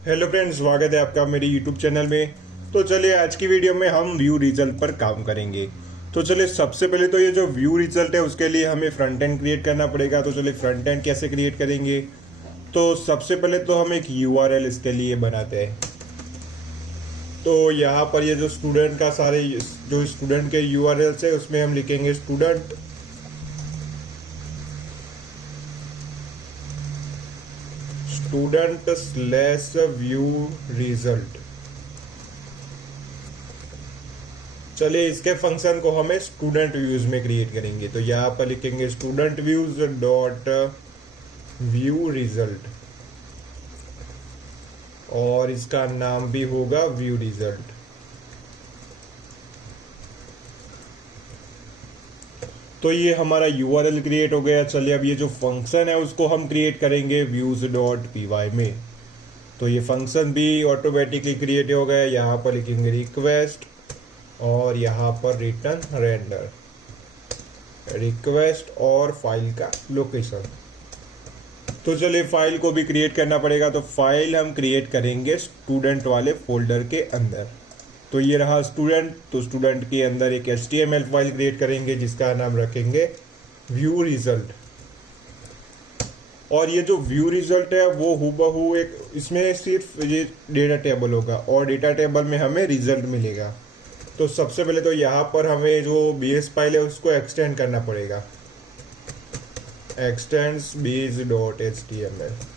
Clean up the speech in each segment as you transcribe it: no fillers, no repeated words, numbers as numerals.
Hello friends, स्वागत है आपका मेरे यूट्यूब चैनल में। तो चलिए आज की वीडियो में हम व्यू रिजल्ट पर काम करेंगे। तो चलिए सबसे पहले तो ये जो व्यू रिजल्ट है उसके लिए हमें फ्रंट एंड क्रिएट करना पड़ेगा। तो चलिए फ्रंट एंड कैसे क्रिएट करेंगे। तो सबसे पहले तो हम एक यूआरएल इसके लिए बनाते हैं। तो यहाँ पर ये जो स्टूडेंट का सारे जो स्टूडेंट के यूआरएल्स है उसमें हम लिखेंगे स्टूडेंट स्लैश व्यू रिजल्ट। चलिए इसके फंक्शन को हमें स्टूडेंट व्यूज में क्रिएट करेंगे। तो यहाँ पर लिखेंगे student views dot view result और इसका नाम भी होगा व्यू रिजल्ट। तो ये हमारा यूआरएल क्रिएट हो गया। चलिए अब ये जो फंक्शन है उसको हम क्रिएट करेंगे व्यूज डॉट पीवाई में। तो ये फंक्शन भी ऑटोमेटिकली क्रिएट हो गया। यहाँ पर लिखेंगे रिक्वेस्ट और यहाँ पर रिटर्न रेंडर, रिक्वेस्ट और फाइल का लोकेशन। तो चलिए फाइल को भी क्रिएट करना पड़ेगा। तो फाइल हम क्रिएट करेंगे स्टूडेंट वाले फोल्डर के अंदर। तो ये रहा स्टूडेंट। तो स्टूडेंट के अंदर एक HTML फाइल क्रिएट करेंगे जिसका नाम रखेंगे व्यू रिजल्ट। और ये जो व्यू रिजल्ट है वो हूबहू एक इसमें सिर्फ ये डेटा टेबल होगा और डेटा टेबल में हमें रिजल्ट मिलेगा। तो सबसे पहले तो यहाँ पर हमें जो बेस फाइल है उसको एक्सटेंड करना पड़ेगा। X tends base dot HTML।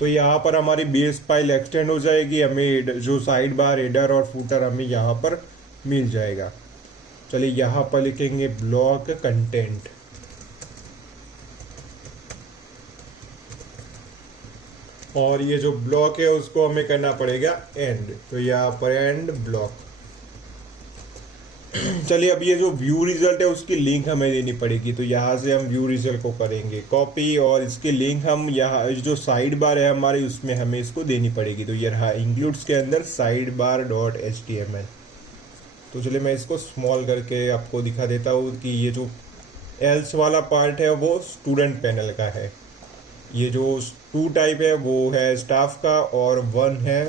तो यहाँ पर हमारी बेस फाइल एक्सटेंड हो जाएगी। हमें जो साइड बार, हेडर और फूटर हमें यहाँ पर मिल जाएगा। चलिए यहाँ पर लिखेंगे ब्लॉक कंटेंट और ये जो ब्लॉक है उसको हमें करना पड़ेगा एंड। तो यहाँ पर एंड ब्लॉक। चलिए अब ये जो व्यू रिजल्ट है उसकी लिंक हमें देनी पड़ेगी। तो यहाँ से हम व्यू रिजल्ट को करेंगे कॉपी और इसकी लिंक हम यहाँ जो साइड बार है हमारी उसमें हमें इसको देनी पड़ेगी। तो ये रहा इंक्लूड्स के अंदर साइड बार डॉट HTML। तो चलिए मैं इसको स्मॉल करके आपको दिखा देता हूँ कि ये जो एल्स वाला पार्ट है वो स्टूडेंट पैनल का है। ये जो 2 टाइप है वो है स्टाफ का और 1 है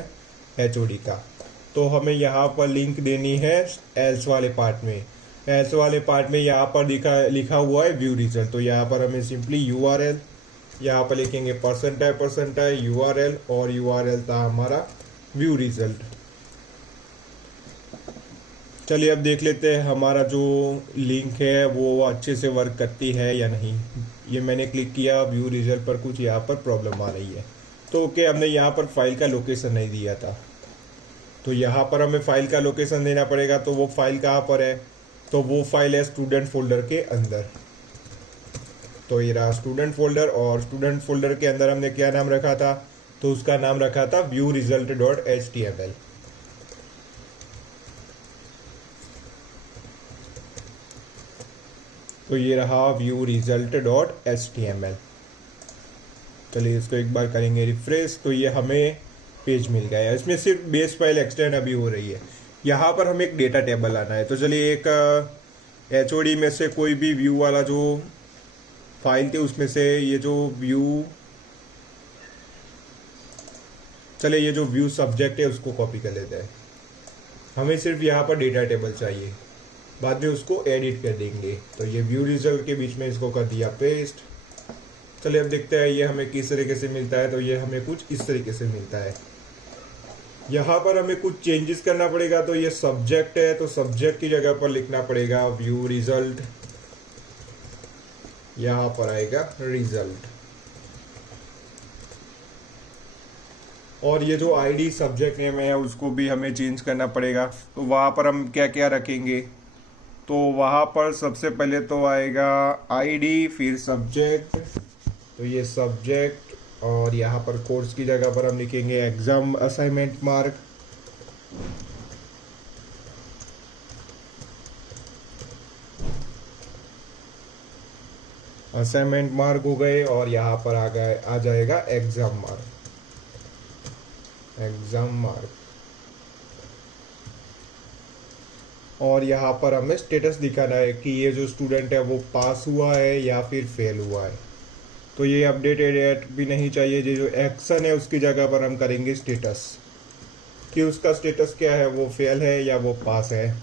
HOD का। तो हमें यहाँ पर लिंक देनी है एल्स वाले पार्ट में। एल्स वाले पार्ट में यहाँ पर लिखा हुआ है व्यू रिजल्ट। तो यहाँ पर हमें सिंपली यूआरएल यहाँ पर लिखेंगे %% यूआरएल और यूआरएल था हमारा व्यू रिजल्ट। चलिए अब देख लेते हैं हमारा जो लिंक है वो अच्छे से वर्क करती है या नहीं। ये मैंने क्लिक किया व्यू रिजल्ट पर, कुछ यहाँ पर प्रॉब्लम आ रही है। तो ओके, हमने यहाँ पर फाइल का लोकेशन नहीं दिया था। तो यहाँ पर हमें फाइल का लोकेशन देना पड़ेगा। तो वो फाइल कहाँ पर है? तो वो फाइल है स्टूडेंट फोल्डर के अंदर। तो ये रहा स्टूडेंट फोल्डर और स्टूडेंट फोल्डर के अंदर हमने क्या नाम रखा था? तो उसका नाम रखा था व्यू रिजल्ट डॉट HTML। तो ये रहा व्यू रिजल्ट डॉट HTML। चलिए इसको एक बार करेंगे रिफ्रेश। तो ये हमें पेज मिल गया है। इसमें सिर्फ बेस फाइल एक्सटेंड अभी हो रही है। यहाँ पर हमें एक डेटा टेबल लाना है। तो चलिए एक HOD में से कोई भी व्यू वाला जो फाइल थी उसमें से ये जो व्यू, चलिए ये जो व्यू सब्जेक्ट है उसको कॉपी कर लेते हैं। हमें सिर्फ यहाँ पर डेटा टेबल चाहिए, बाद में उसको एडिट कर देंगे। तो ये व्यू रिजल्ट के बीच में इसको कर दिया पेस्ट। चलिए अब देखते हैं ये हमें किस तरीके से मिलता है। तो ये हमें कुछ इस तरीके से मिलता है। यहाँ पर हमें कुछ चेंजेस करना पड़ेगा। तो ये सब्जेक्ट है तो सब्जेक्ट की जगह पर लिखना पड़ेगा व्यू रिजल्ट। यहाँ पर आएगा रिजल्ट। और ये जो आईडी सब्जेक्ट नेम है उसको भी हमें चेंज करना पड़ेगा। तो वहाँ पर हम क्या क्या रखेंगे? तो वहाँ पर सबसे पहले तो आएगा आईडी, फिर सब्जेक्ट। तो ये सब्जेक्ट और यहाँ पर कोर्स की जगह पर हम लिखेंगे exam assignment mark. Assignment mark हो गए और यहाँ पर आ जाएगा एग्जाम मार्क। एग्जाम मार्क और यहाँ पर हमें स्टेटस दिखाना है कि ये जो स्टूडेंट है वो पास हुआ है या फिर फेल हुआ है। तो ये अपडेटेड एट भी नहीं चाहिए। ये जो एक्शन है उसकी जगह पर हम करेंगे स्टेटस, कि उसका स्टेटस क्या है, वो फेल है या वो पास है।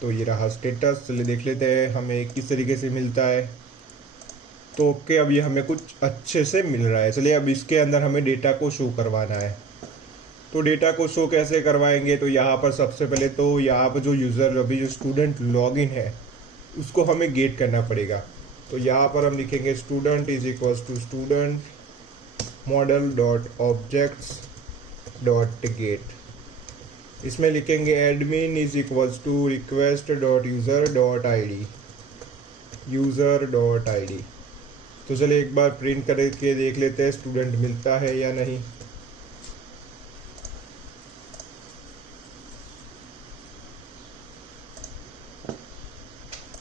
तो ये रहा स्टेटस। चलिए देख लेते हैं हमें किस तरीके से मिलता है। तो ओके, अब ये हमें कुछ अच्छे से मिल रहा है। चलिए अब इसके अंदर हमें डेटा को शो करवाना है। तो डेटा को शो कैसे करवाएंगे, तो यहाँ पर सबसे पहले तो यहाँ पर जो यूज़र अभी जो स्टूडेंट लॉगिन है उसको हमें गेट करना पड़ेगा। तो यहाँ पर हम लिखेंगे student is equals to student model dot objects dot get. इसमें लिखेंगे admin is equals to request dot user dot I D, user dot I D. तो चलिए एक बार प्रिंट करके देख लेते हैं स्टूडेंट मिलता है या नहीं।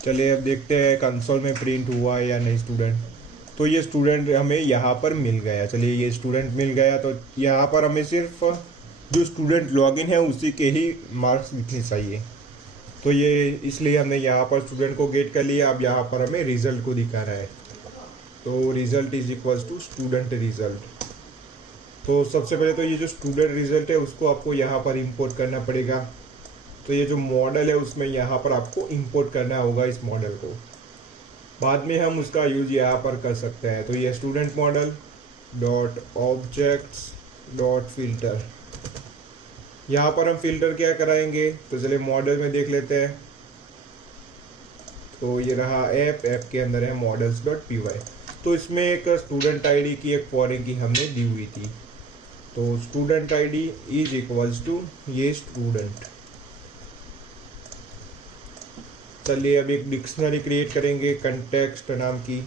चलिए अब देखते हैं कंसोल में प्रिंट हुआ है या नहीं स्टूडेंट। तो ये स्टूडेंट हमें यहाँ पर मिल गया। चलिए ये स्टूडेंट मिल गया। तो यहाँ पर हमें सिर्फ जो स्टूडेंट लॉगिन है उसी के ही मार्क्स दिखने चाहिए। तो ये इसलिए हमने यहाँ पर स्टूडेंट को गेट कर लिया। अब यहाँ पर हमें रिजल्ट को दिखा रहा है। तो result is equals to student result. तो सबसे पहले तो ये जो स्टूडेंट रिजल्ट है उसको आपको यहाँ पर इंपोर्ट करना पड़ेगा। तो ये जो मॉडल है उसमें यहाँ पर आपको इंपोर्ट करना होगा इस मॉडल को। बाद में हम उसका यूज यहाँ पर कर सकते हैं। तो ये student model dot objects dot filter, यहाँ पर हम फिल्टर क्या कराएंगे। तो चलिए मॉडल में देख लेते हैं। तो ये रहा ऐप के अंदर है मॉडल्स डॉट पी वाई। तो इसमें एक स्टूडेंट आईडी की एक फॉरेन की हमने दी हुई थी। तो student ID is equals to ये स्टूडेंट। चलिए अब एक डिक्शनरी क्रिएट करेंगे कंटेक्स्ट नाम की,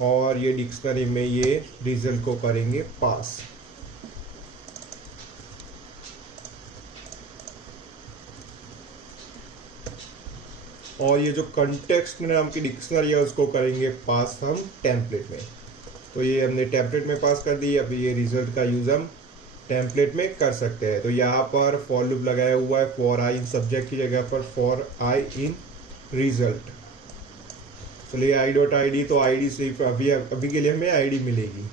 और ये डिक्शनरी में ये रिजल्ट को करेंगे पास। और ये जो कंटेक्स्ट नाम की डिक्शनरी है उसको करेंगे पास हम टेम्पलेट में। तो ये हमने टेम्पलेट में पास कर दी। अब ये रिजल्ट का यूज हम टेम्पलेट में कर सकते हैं। तो यहाँ पर फॉर लूप लगाया हुआ है, फॉर आई इन सब्जेक्ट की जगह पर फॉर आई इन रिजल्ट। चलिए आई डॉट आई डी, तो आई डी सिर्फ अभी के लिए हमें आई डी मिलेगी।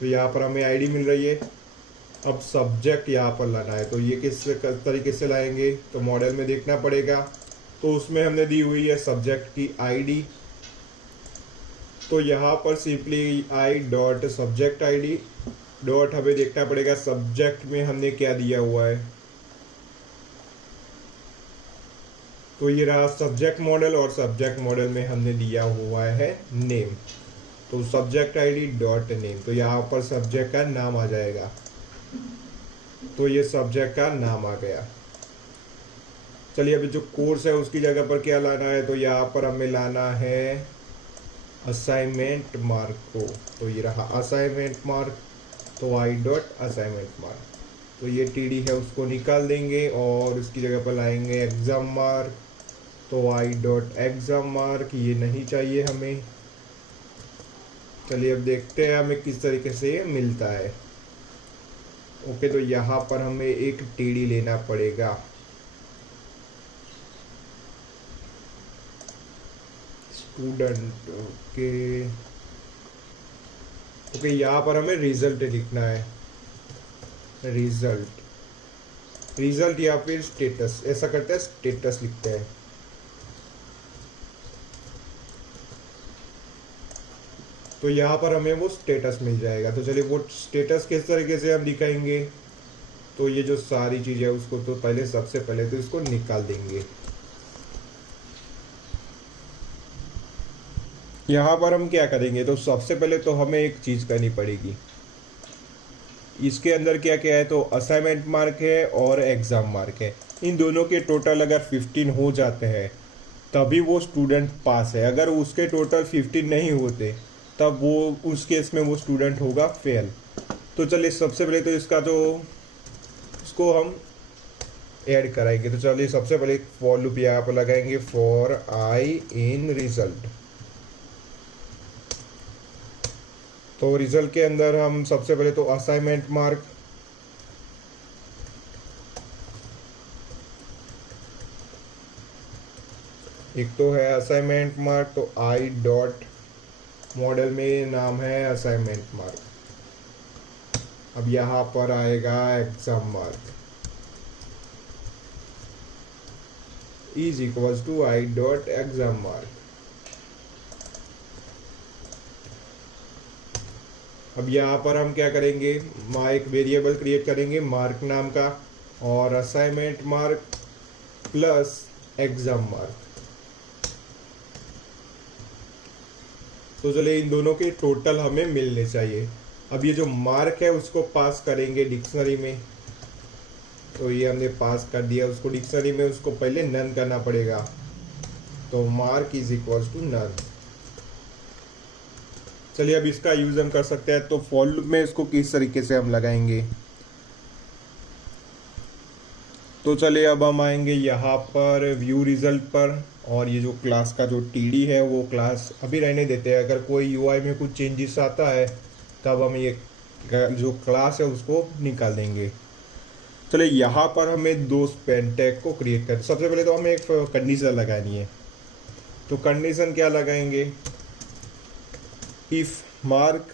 तो यहाँ पर हमें आई डी मिल रही है। अब सब्जेक्ट यहाँ पर लाना है। तो ये किस तरीके से लाएंगे, तो मॉडल में देखना पड़ेगा। तो उसमें हमने दी हुई है सब्जेक्ट की आईडी। तो यहाँ पर simply I dot subject ID dot हमें देखना पड़ेगा सब्जेक्ट में हमने क्या दिया हुआ है। तो ये रहा सब्जेक्ट मॉडल, और सब्जेक्ट मॉडल में हमने दिया हुआ है नेम। तो सब्जेक्ट आईडी डॉट नेम, तो यहाँ पर सब्जेक्ट का नाम आ जाएगा। तो ये सब्जेक्ट का नाम आ गया। चलिए अभी जो कोर्स है उसकी जगह पर क्या लाना है, तो यहाँ पर हमें लाना है असाइनमेंट मार्क को। तो ये रहा असाइनमेंट मार्क। तो आई डॉट असाइनमेंट मार्क, तो ये टीडी है उसको निकाल देंगे और उसकी जगह पर लाएंगे एग्जाम मार्क। तो आई डॉट एग्जाम मार्क, ये नहीं चाहिए हमें। चलिए अब देखते हैं हमें किस तरीके से ये मिलता है। ओके, तो यहाँ पर हमें एक टीडी लेना पड़ेगा। स्टूडेंट ओके, यहाँ पर हमें रिजल्ट लिखना है। रिजल्ट या फिर स्टेटस, ऐसा करते हैं स्टेटस लिखते हैं। तो यहाँ पर हमें वो स्टेटस मिल जाएगा। तो चलिए वो स्टेटस किस तरीके से हम दिखाएंगे, तो ये जो सारी चीज़ है उसको तो पहले सबसे पहले तो इसको निकाल देंगे। यहाँ पर हम क्या करेंगे, तो सबसे पहले तो हमें एक चीज़ करनी पड़ेगी। इसके अंदर क्या क्या है, तो असाइनमेंट मार्क है और एग्ज़ाम मार्क है। इन दोनों के टोटल अगर 15 हो जाते हैं तभी वो स्टूडेंट पास है। अगर उसके टोटल 15 नहीं होते तब वो उस केस में वो स्टूडेंट होगा फेल। तो चलिए सबसे पहले तो इसका जो इसको हम ऐड कराएंगे। तो चलिए सबसे पहले फॉर लूप यहाँ पर लगाएंगे फॉर आई इन रिजल्ट। तो रिजल्ट के अंदर हम सबसे पहले तो असाइनमेंट मार्क, एक तो है असाइनमेंट मार्क, तो आई डॉट मॉडल में नाम है असाइनमेंट मार्क। अब यहाँ पर आएगा exam mark is equals to I dot exam mark. अब यहाँ पर हम क्या करेंगे, एक वेरिएबल क्रिएट करेंगे मार्क नाम का, और assignment mark plus exam mark. तो चलिए इन दोनों के टोटल हमें मिलने चाहिए। अब ये जो मार्क है उसको पास करेंगे डिक्शनरी में, तो ये हमने पास कर दिया उसको डिक्शनरी में, उसको पहले नन करना पड़ेगा। तो mark is equals to none. चलिए अब इसका यूज हम कर सकते हैं। तो फॉर लूप में इसको किस तरीके से हम लगाएंगे, तो चलिए अब हम आएंगे यहाँ पर व्यू रिजल्ट पर, और ये जो क्लास का जो टीडी है वो क्लास अभी रहने देते हैं। अगर कोई यूआई में कुछ चेंजेस आता है तब हम ये जो क्लास है उसको निकाल देंगे। चलिए यहाँ पर हमें दो स्पेन टैग को क्रिएट कर, सबसे पहले तो हमें एक कंडीशन लगानी है। तो कंडीशन क्या लगाएंगे, इफ मार्क,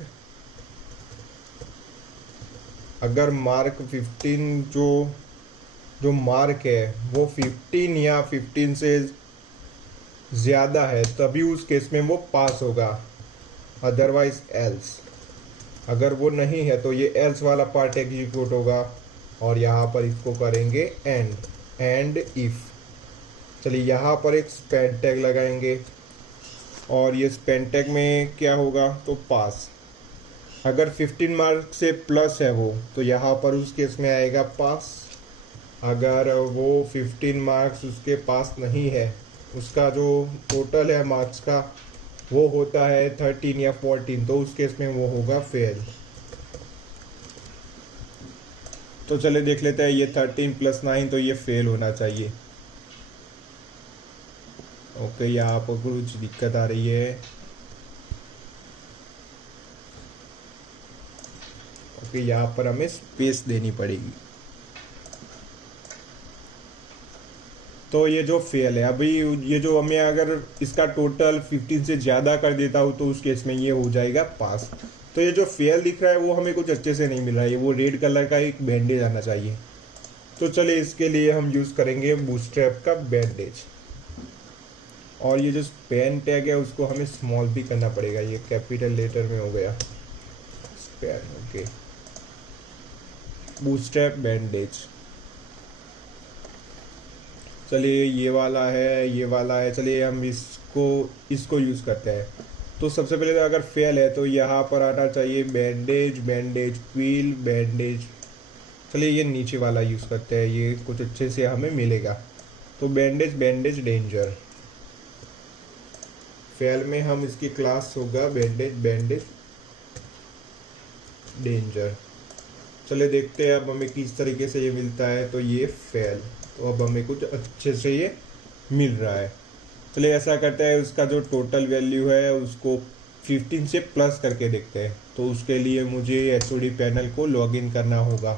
अगर मार्क 15 जो मार्क है वो 15 या 15 से ज़्यादा है तभी उस केस में वो पास होगा, अदरवाइज एल्स। अगर वो नहीं है तो ये एल्स वाला पार्ट एग्जीक्यूट होगा, और यहाँ पर इसको करेंगे एंड इफ। चलिए यहाँ पर एक स्पेन टैग लगाएंगे, और ये स्पेन टैग में क्या होगा, तो पास। अगर 15 मार्क से प्लस है वो, तो यहाँ पर उस केस में आएगा पास। अगर वो 15 मार्क्स उसके पास नहीं है, उसका जो टोटल है मार्क्स का वो होता है 13 या 14, तो उस केस में वो होगा फेल। तो चले देख लेते हैं, ये 13 + 9 तो ये फेल होना चाहिए। ओके, यहाँ पर कुछ दिक्कत आ रही है। ओके, यहाँ पर हमें स्पेस देनी पड़ेगी। तो ये जो फेल है, अभी ये जो हमें अगर इसका टोटल 15 से ज़्यादा कर देता हूँ तो उस केस में ये हो जाएगा पास। तो ये जो फेल दिख रहा है वो हमें कुछ अच्छे से नहीं मिल रहा है, वो रेड कलर का एक बैंडेज आना चाहिए। तो चलिए इसके लिए हम यूज़ करेंगे बूटस्ट्रैप का बैंडेज, और ये जो स्पेन टैग है उसको हमें स्मॉल भी करना पड़ेगा, ये कैपिटल लेटर में हो गया स्पेन। Okay, bootstrap bandage. चलिए ये वाला है, ये वाला है। चलिए हम इसको यूज़ करते हैं। तो सबसे पहले तो अगर फेल है तो यहाँ पर आना चाहिए बैंडेज, बैंडेज पील, बैंडेज। चलिए ये नीचे वाला यूज़ करते हैं, ये कुछ अच्छे से हमें मिलेगा। तो बैंडेज, बैंडेज डेंजर। फेल में हम इसकी क्लास होगा बैंडेज, बैंडेज डेंजर। चलिए देखते हैं अब हमें किस तरीके से ये मिलता है। तो ये फेल, तो अब हमें कुछ अच्छे से ये मिल रहा है। चलिए ऐसा करते हैं, उसका जो टोटल वैल्यू है उसको 15 से प्लस करके देखते हैं। तो उसके लिए मुझे HOD पैनल को लॉगिन करना होगा।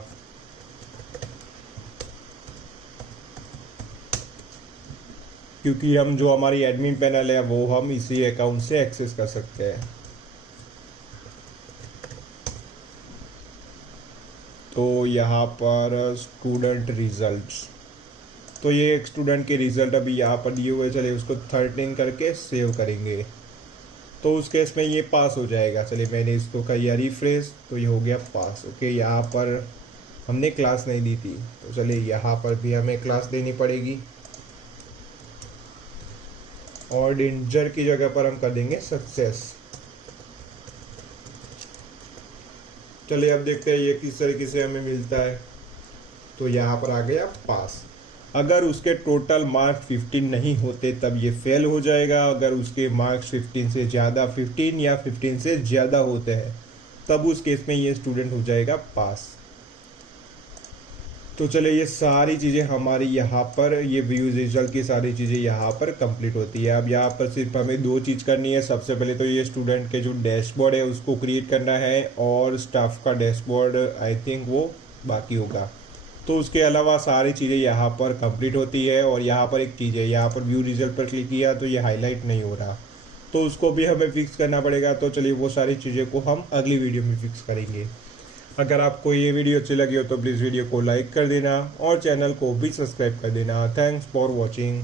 क्योंकि हम जो हमारी एडमिन पैनल है वो हम इसी अकाउंट से एक्सेस कर सकते हैं। तो यहाँ पर स्टूडेंट रिजल्ट्स, तो ये एक स्टूडेंट के रिजल्ट अभी यहाँ पर दिए हुए। चलिए उसको 13 करके सेव करेंगे, तो उस केस में ये पास हो जाएगा। चलिए मैंने इसको किया रिफ्रेश, तो ये हो गया पास। ओके, यहाँ पर हमने क्लास नहीं दी थी, तो चलिए यहाँ पर भी हमें क्लास देनी पड़ेगी, और डेंजर की जगह पर हम कर देंगे सक्सेस। चलिए अब देखते हैं ये किस तरीके से हमें मिलता है। तो यहाँ पर आ गया पास। अगर उसके टोटल मार्क्स 15 नहीं होते तब ये फेल हो जाएगा। अगर उसके मार्क्स 15 से ज़्यादा, 15 या 15 से ज़्यादा होते हैं तब उस केस में ये स्टूडेंट हो जाएगा पास। तो चलिए ये सारी चीज़ें हमारी यहाँ पर, ये व्यू रिजल्ट की सारी चीज़ें यहाँ पर कंप्लीट होती है। अब यहाँ पर सिर्फ हमें दो चीज़ करनी है। सबसे पहले तो ये स्टूडेंट के जो डैशबोर्ड है उसको क्रिएट करना है, और स्टाफ का डैशबोर्ड आई थिंक वो बाकी होगा। तो उसके अलावा सारी चीज़ें यहाँ पर कंप्लीट होती है। और यहाँ पर एक चीज़ है, यहाँ पर व्यू रिजल्ट पर क्लिक किया तो ये हाईलाइट नहीं हो रहा। तो उसको भी हमें फिक्स करना पड़ेगा। तो चलिए वो सारी चीज़ें को हम अगली वीडियो में फिक्स करेंगे। अगर आपको ये वीडियो अच्छी लगी हो तो प्लीज़ वीडियो को लाइक कर देना और चैनल को भी सब्सक्राइब कर देना। Thanks for watching.